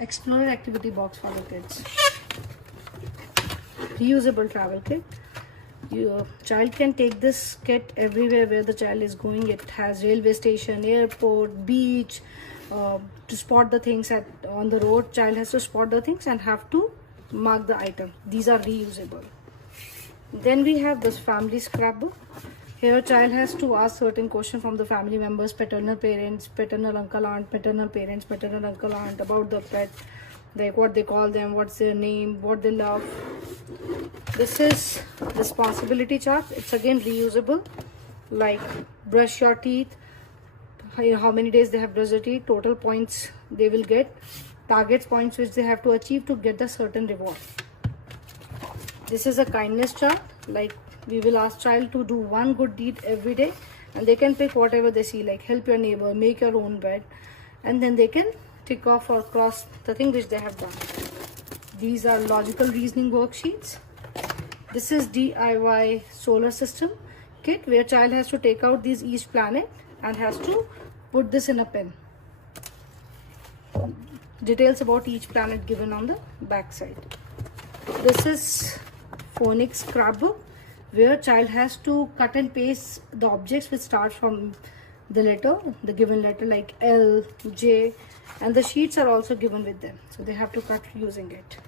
Explorer activity box for the kids. Reusable travel kit. Your child can take this kit everywhere where the child is going. It has railway station, airport, beach, to spot the things on the road. Child has to spot the things and have to mark the item. These are reusable. Then we have this family scrapbook. Here child has to ask certain questions from the family members, paternal parents, paternal uncle, aunt, paternal parents, paternal uncle, aunt, about the pet, like what they call them, what's their name, what they love. This is responsibility chart. It's again reusable, like brush your teeth, how many days they have brushed their teeth, total points they will get, targets points which they have to achieve to get the certain reward. This is a kindness chart, like we will ask child to do one good deed every day, and they can pick whatever they see, like help your neighbor, make your own bed, and then they can tick off or cross the thing which they have done. These are logical reasoning worksheets. This is DIY solar system kit, where child has to take out these each planet and has to put this in a pen. Details about each planet given on the back side. This is phonics scrapbook, where child has to cut and paste the objects which start from the letter, the given letter, like L, J, and the sheets are also given with them, so they have to cut using it.